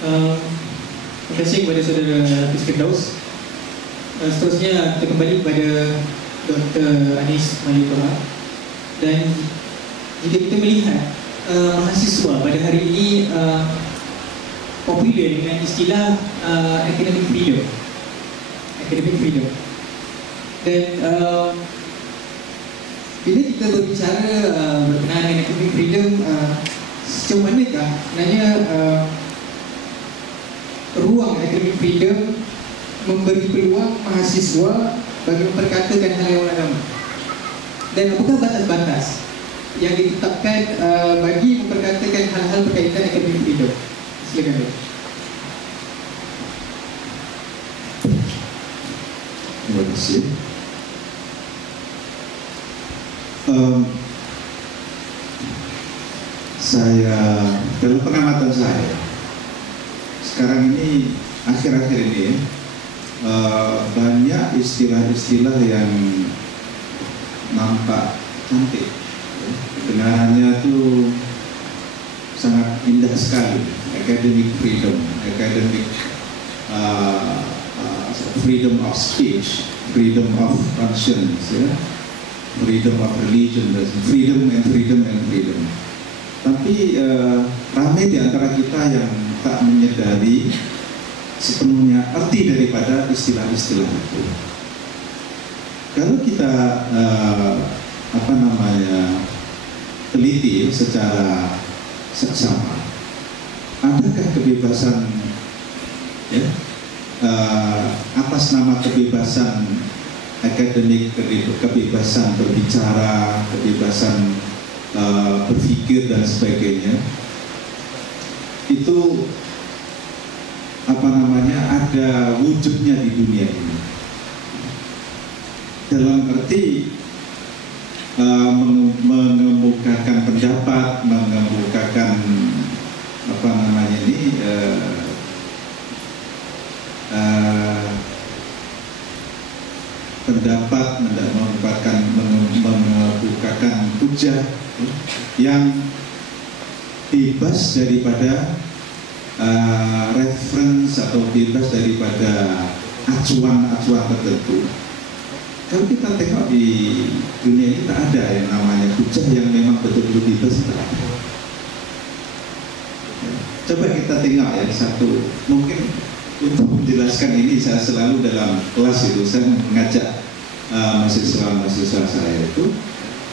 Terima kasih kepada saudara Hafiz Firdaus. Seterusnya kita kembali kepada Dr. Anis Mahyutoha. Dan jika kita melihat mahasiswa pada hari ini popular dengan istilah academic freedom. Dan bila kita berbicara berkenaan dengan academic freedom, sejauh manakah sebenarnya ruang academic freedom memberi peluang mahasiswa bagi memperkatakan hal yang agama, dan apakah batas-batas yang ditetapkan bagi memperkatakan hal-hal berkaitan academic freedom? Silakan. Terima kasih. Saya, dalam pengamatan saya, sekarang ini, akhir-akhir ini, banyak istilah-istilah yang nampak cantik. Kedengarannya itu sangat indah sekali. Academic freedom, academic freedom of speech, freedom of conscience, ya, freedom of religion, freedom. Tapi ramai di antara kita yang tak menyadari sepenuhnya arti daripada istilah-istilah itu. Kalau kita teliti secara seksama, adakah kebebasan, ya, atas nama kebebasan akademik, kebebasan berbicara, kebebasan berpikir dan sebagainya, itu ada wujudnya di dunia ini, dalam arti mengemukakan pendapat, mengemukakan pendapat, mengemukakan hujah yang bebas daripada reference atau bebas daripada acuan-acuan tertentu. Kalau kita tengok di dunia ini tak ada yang namanya hujah yang memang betul-betul bebas. Coba kita tengok ya satu, mungkin untuk menjelaskan ini saya selalu dalam kelas itu saya mengajak mahasiswa saya itu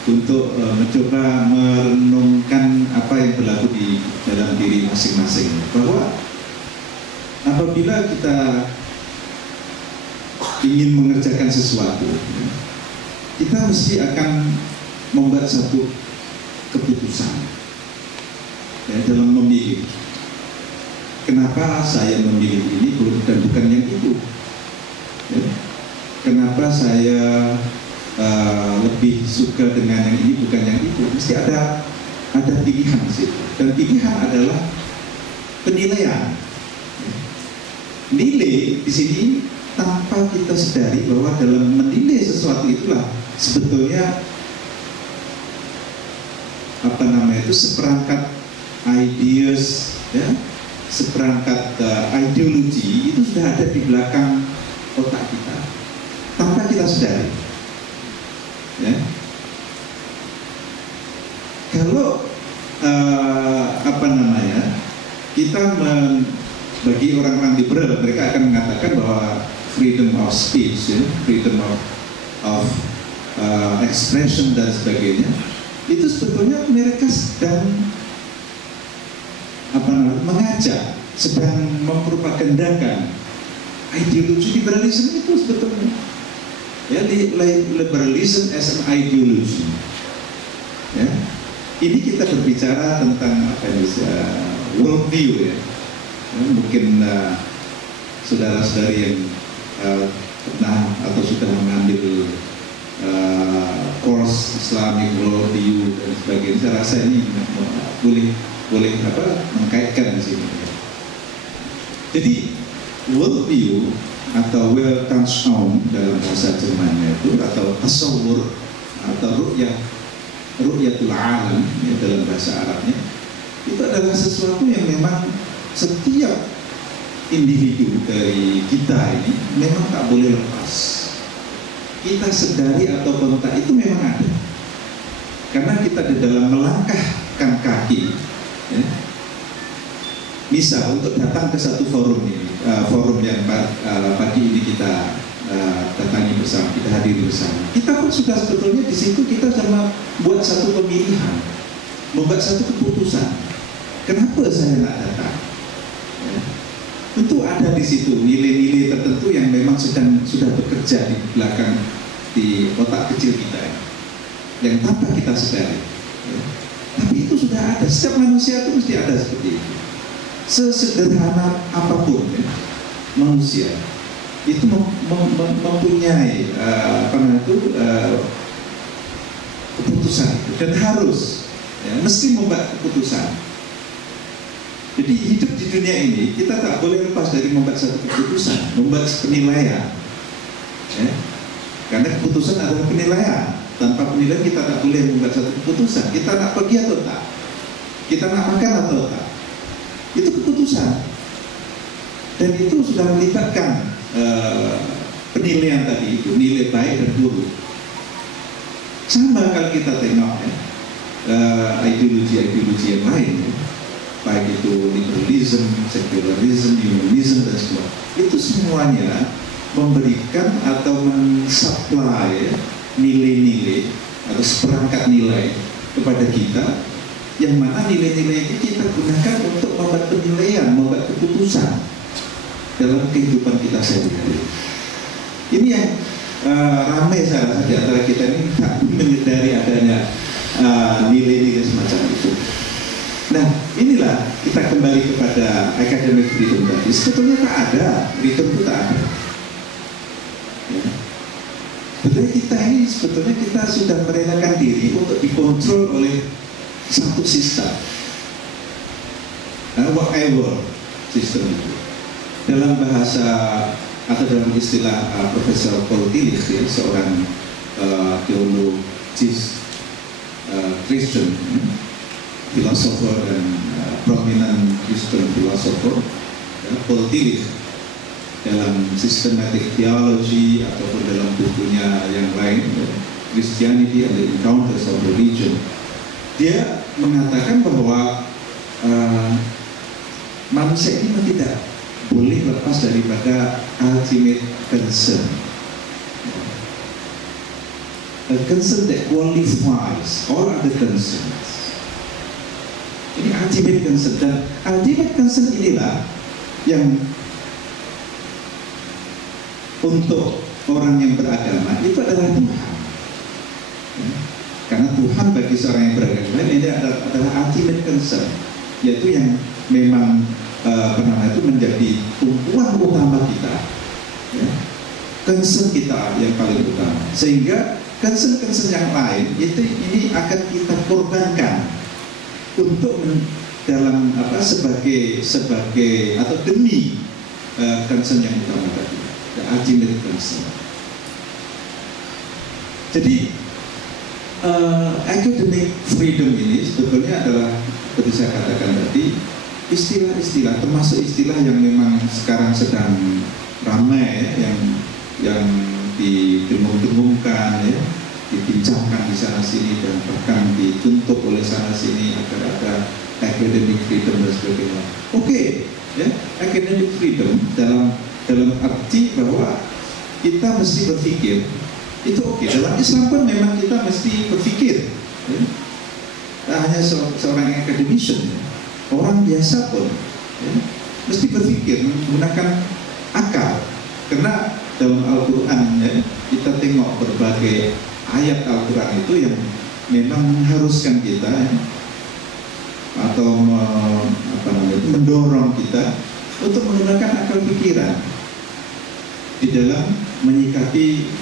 untuk mencoba merenungkan apa yang berlaku di dalam diri masing-masing, bahwa apabila kita ingin mengerjakan sesuatu, kita mesti akan membuat satu keputusan, ya, dalam memilih. Kenapa saya memilih ini dan bukan yang itu? Ya. Kenapa saya lebih suka dengan yang ini bukan yang itu? Mesti ada pilihan sih. Dan pilihan adalah penilaian. Nilai di sini tanpa kita sadari bahwa dalam menilai sesuatu itulah sebetulnya seperangkat ideas, ya, seperangkat ideologi itu sudah ada di belakang otak kita tanpa kita sadari. Ya. Kalau kita bagi orang-orang liberal, mereka akan mengatakan bahwa freedom of speech, ya, freedom of expression dan sebagainya, itu sebetulnya mereka sedang mengajak, sedang mempropagandakan ideologi liberalisme itu sebetulnya. Ya, liberalism as an ideology. Ya. Ini kita berbicara tentang world view, ya. Mungkin saudara-saudari yang pernah atau sudah mengambil course Islamic world view dan sebagainya, saya rasa ini boleh mengkaitkan di sini. Jadi world view atau Weltanschauung dalam bahasa Jermannya itu, atau tasawur atau ru'yatul alam, ya, dalam bahasa Arabnya, itu adalah sesuatu yang memang setiap individu dari kita ini memang tak boleh lepas. Kita sedari atau tak itu memang ada. Karena kita di dalam melangkahkan kaki, ya, misal untuk datang ke satu forum ini, forum yang pagi ini kita datangi bersama, kita hadiri bersama. Kita pun sudah sebetulnya di situ kita sudah membuat satu pemilihan, membuat satu keputusan. Kenapa saya nak datang? Ya. Tentu ada di situ nilai-nilai tertentu yang memang sudah bekerja di belakang di otak kecil kita, yang tanpa kita sadari. Ya. Tapi itu sudah ada. Setiap manusia itu mesti ada seperti itu. Sesederhana apapun, ya, manusia itu mempunyai keputusan itu, dan harus, ya, mesti membuat keputusan. Jadi hidup di dunia ini kita tak boleh lepas dari membuat satu keputusan, membuat penilaian, ya. Karena keputusan adalah penilaian. Tanpa penilaian kita tak boleh membuat satu keputusan. Kita nak pergi atau tak, kita nak makan atau tak, itu keputusan. Dan itu sudah melibatkan penilaian tadi itu, nilai baik dan buruk. Sama kalau kita tengok, ya, ideologi-ideologi yang lain, ya, baik itu liberalism, secularism, humanism dan sebagainya, itu semuanya memberikan atau mensupply, ya, nilai-nilai atau seperangkat nilai kepada kita, yang mana nilai-nilai ini kita gunakan untuk membuat penilaian, membuat keputusan dalam kehidupan kita sehari-hari. Ini yang ramai saya rasa di antara kita ini tak menyadari adanya nilai-nilai semacam itu. Nah, inilah kita kembali kepada academic freedom tadi. Sebetulnya tak ada, freedom itu tak ada. Ya. Sebetulnya kita sudah merelakan diri untuk dikontrol oleh satu sistem, whatever sistem itu. Dalam bahasa atau dalam istilah Profesor Paul Tillich, ya, seorang teologis Kristen, filosofer dan prominent Kristen filosofer, ya, Paul Tillich, dalam Systematic Theology ataupun dalam bukunya yang lain, Christianity and the Encounters of Religion, dia mengatakan bahwa manusia ini tidak boleh lepas daripada ultimate concern, a concern that qualifies all other concerns. Ini ultimate concern, dan ultimate concern inilah yang untuk orang yang beragama itu adalah Tuhan. Karena Tuhan bagi seorang yang beragama ini adalah ultimate concern, yaitu yang memang itu menjadi tumpuan utama kita, ya, concern kita yang paling utama. Sehingga concern-concern yang lain ini akan kita korbankan untuk dalam sebagai atau demi concern yang utama tadi, the ultimate concern. Jadi academic freedom ini sebetulnya adalah, seperti saya katakan tadi, istilah-istilah, termasuk istilah yang memang sekarang sedang ramai, ya, yang didengung-dengungkan, ya, dibincangkan di sana sini dan bahkan dituntut oleh sana sini agar ada academic freedom dan sebagainya. Oke, ya, academic freedom dalam arti bahwa kita mesti berpikir, itu oke. Dalam Islam pun memang kita mesti berpikir, ya. Tak hanya seorang academician, ya. Orang biasa pun, ya, mesti berpikir menggunakan akal. Karena dalam Al-Quran, ya, kita tengok berbagai ayat Al-Quran itu yang memang mengharuskan kita, ya, atau mendorong kita untuk menggunakan akal pikiran di dalam menyikapi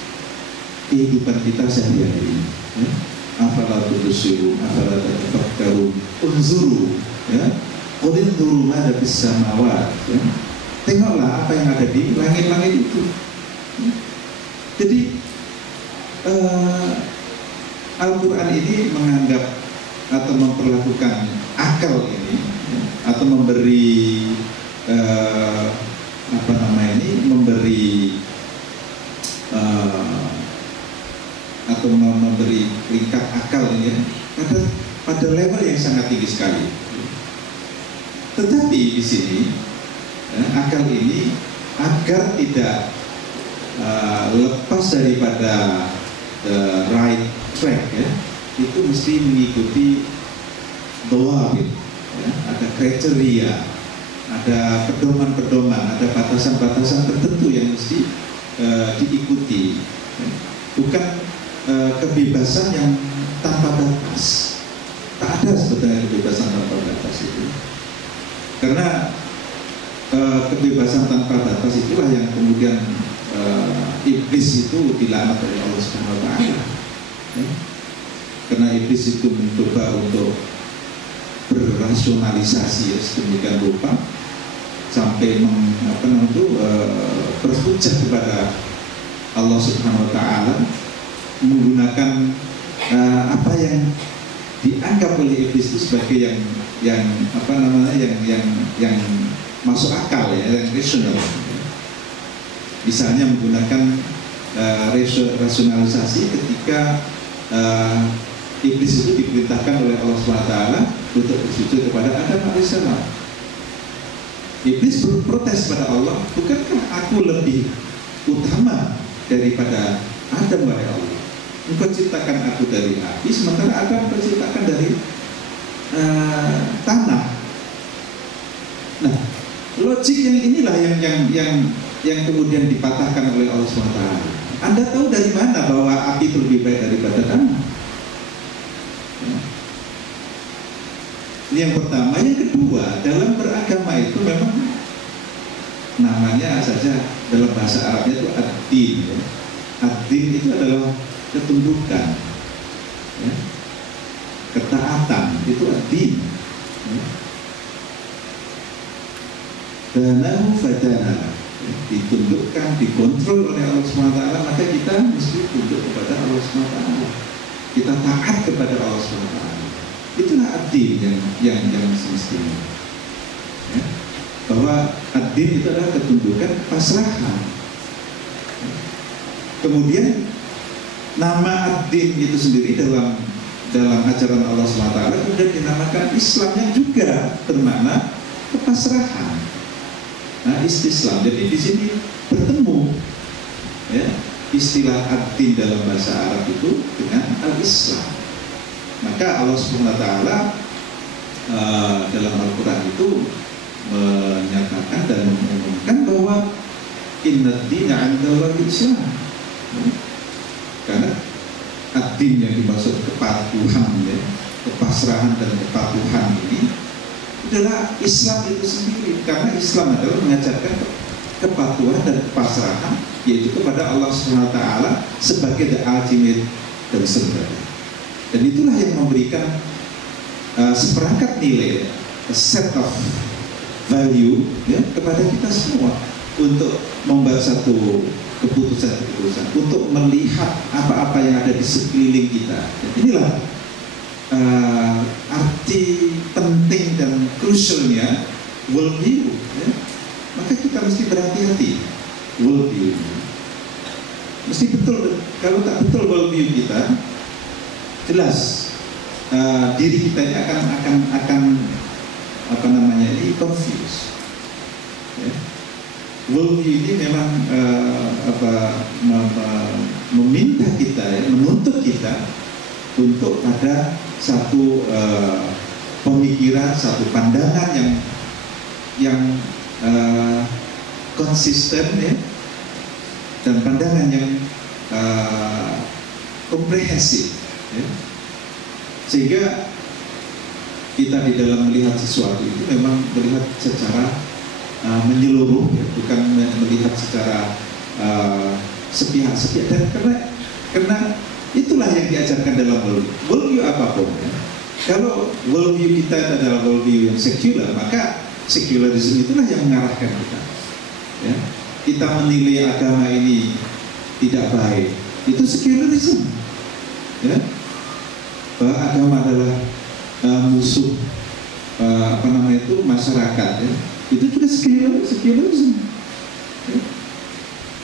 kehidupan kita sehari-hari. Ya. Afala tubsirun, afala tatafakkarun, unzuru, ya, qul inzuru ma fis samawat, ya. Tengoklah apa yang ada di langit-langit itu. Ya. Jadi Al-Quran ini menganggap atau memperlakukan akal ini, ya, atau memberi dari peringkat akal ini ya, pada level yang sangat tinggi sekali. Tetapi di sini akal ini agar tidak lepas daripada the right track ya, itu mesti mengikuti dawabit ya, ada kriteria, ada pedoman-pedoman, ada batasan-batasan tertentu yang mesti diikuti ya. Bukan kebebasan yang tanpa batas. Tak ada sebetulnya kebebasan tanpa batas itu, karena kebebasan tanpa batas itulah yang kemudian iblis itu dilaknat oleh Allah Subhanahu wa taala. Karena iblis itu mencoba untuk berrasionalisasi ya, sedemikian rupa sampai berhujjah kepada Allah Subhanahu wa taala menggunakan apa yang dianggap oleh iblis itu sebagai yang masuk akal ya, yang rasional. Misalnya menggunakan rasionalisasi ketika iblis itu diperintahkan oleh Allah SWT untuk bersujud kepada Adam alaihissalam. Iblis berprotes pada Allah, bukankah aku lebih utama daripada Adam, wahai Allah? Engkau ciptakan aku dari api, sementara Adam engkau ciptakan dari tanah. Nah, logik yang inilah yang kemudian dipatahkan oleh Allah SWT. Anda tahu dari mana bahwa api itu lebih baik daripada tanah? Ini yang pertama. Yang kedua, dalam beragama itu memang namanya saja dalam bahasa Arabnya itu ad-din ya. Ad-din itu adalah ketundukan ya. Ketaatan itu ad-din ya. Danahu fadana, ditundukkan, dikontrol oleh Allah SWT, maka kita mesti tunduk kepada Allah SWT, kita taat kepada Allah SWT. Itulah ad-din yang semestinya ya. Bahwa ad-din itu adalah ketundukan, pasrahan. Kemudian nama ad-din itu sendiri dalam ajaran Allah SWT kemudian dinamakan Islam, yang juga bermakna kepasrahan. Nah, istislam. Jadi di sini bertemu ya, istilah ad-din dalam bahasa Arab itu dengan al-Islam. Maka Allah SWT dalam Al-Quran itu menyatakan dan mengumumkan bahwa inna dina 'indallahi Islam. Karena ad-din yang dimaksud kepatuhan ya, kepasrahan dan kepatuhan ini adalah Islam itu sendiri. Karena Islam adalah mengajarkan kepatuhan dan kepasrahan, yaitu kepada Allah SWT sebagai the ultimate dan sembahnya. Dan itulah yang memberikan seperangkat nilai, a set of value ya, kepada kita semua untuk membuat satu keputusan-keputusan, untuk melihat apa-apa yang ada di sekeliling kita. Dan inilah arti penting dan crucialnya worldview ya. Maka kita mesti berhati-hati worldview. Mesti betul. Kalau tak betul worldview kita, jelas diri kita ini akan apa namanya ini confused ya. Worldview ini memang meminta kita ya, menuntut kita untuk ada satu pemikiran, satu pandangan yang konsisten ya, dan pandangan yang komprehensif ya. Sehingga kita di dalam melihat sesuatu itu memang melihat secara menyeluruh ya, bukan melihat secara sepihak-sepihak. Dan karena itulah yang diajarkan dalam worldview apapun ya. Kalau worldview kita adalah worldview yang sekular, maka sekularisme itulah yang mengarahkan kita ya. Kita menilai agama ini tidak baik, itu sekularisme ya. Bahwa agama adalah musuh masyarakat ya. Itu juga sekularisme ya.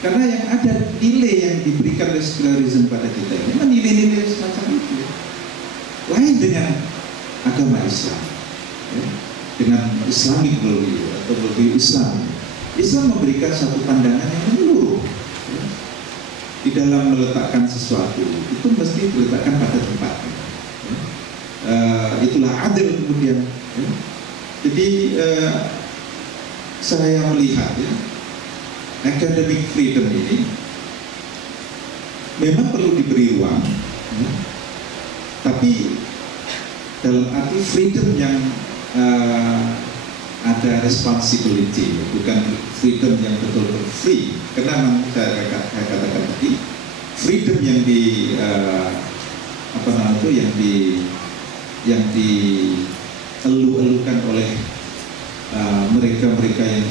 Karena yang ada nilai yang diberikan oleh sekularisme pada kita ini memang nilai-nilai semacam itu. Lain dengan agama Islam, ya, dengan Islamic worldview atau worldview Islam. Islam memberikan satu pandangan yang menyeluruh. Ya. Di dalam meletakkan sesuatu itu mesti diletakkan pada tempatnya. Ya. Itulah adil kemudian. Ya. Jadi saya melihat ya, academic freedom ini memang perlu diberi ruang, ya, tapi dalam arti freedom yang ada responsibility, bukan freedom yang betul-betul free. Karena memang saya katakan tadi, freedom yang di yang dielu-elukan oleh mereka-mereka yang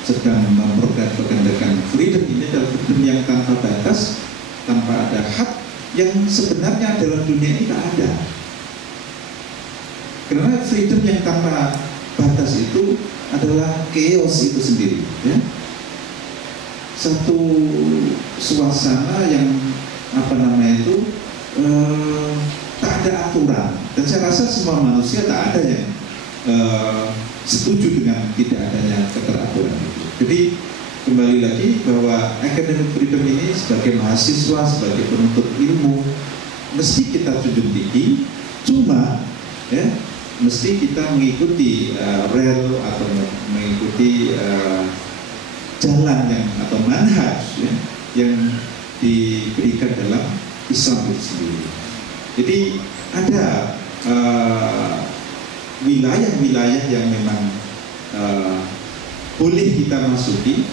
sedang mempropagandakan freedom ini adalah freedom yang tanpa batas, tanpa ada hak, yang sebenarnya dalam dunia ini tak ada. Karena freedom yang tanpa batas itu adalah chaos itu sendiri, ya. Satu suasana yang tak ada aturan, dan saya rasa semua manusia tak ada yang setuju dengan tidak adanya keteraturan itu. Jadi kembali lagi bahwa academic freedom ini sebagai mahasiswa, sebagai penuntut ilmu mesti kita junjung tinggi, cuma ya mesti kita mengikuti rel atau mengikuti jalan yang atau manhaj ya, yang diberikan dalam Islam itu sendiri. Jadi ada wilayah-wilayah yang memang boleh kita masuki,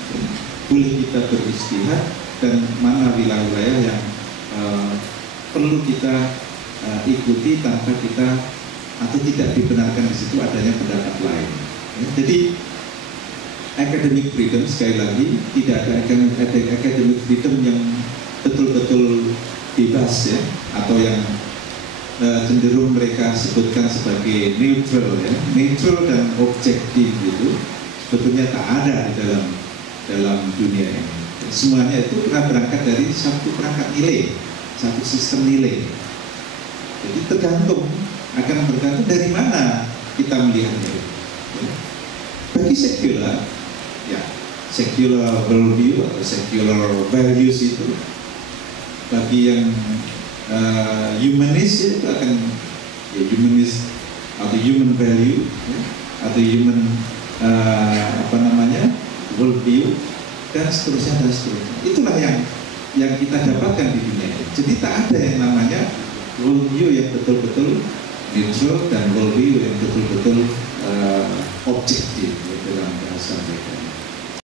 boleh kita beristihad, dan mana wilayah-wilayah yang perlu kita ikuti tanpa kita atau tidak dibenarkan di situ adanya pendapat lain. Ya, jadi academic freedom sekali lagi tidak ada academic freedom yang betul-betul bebas ya, atau yang cenderung mereka sebutkan sebagai neutral ya, neutral dan objektif itu sebetulnya tak ada di dalam dunia ini. Semuanya itu berangkat dari satu perangkat nilai, satu sistem nilai. Jadi akan bergantung dari mana kita melihatnya. Ya. Bagi sekular, ya secular worldview atau secular values itu, bagi yang humanis itu akan ya, humanis atau human value ya, atau human worldview dan seterusnya. Itulah yang kita dapatkan di dunia ini. Jadi tak ada yang namanya worldview yang betul-betul neutral dan worldview yang betul-betul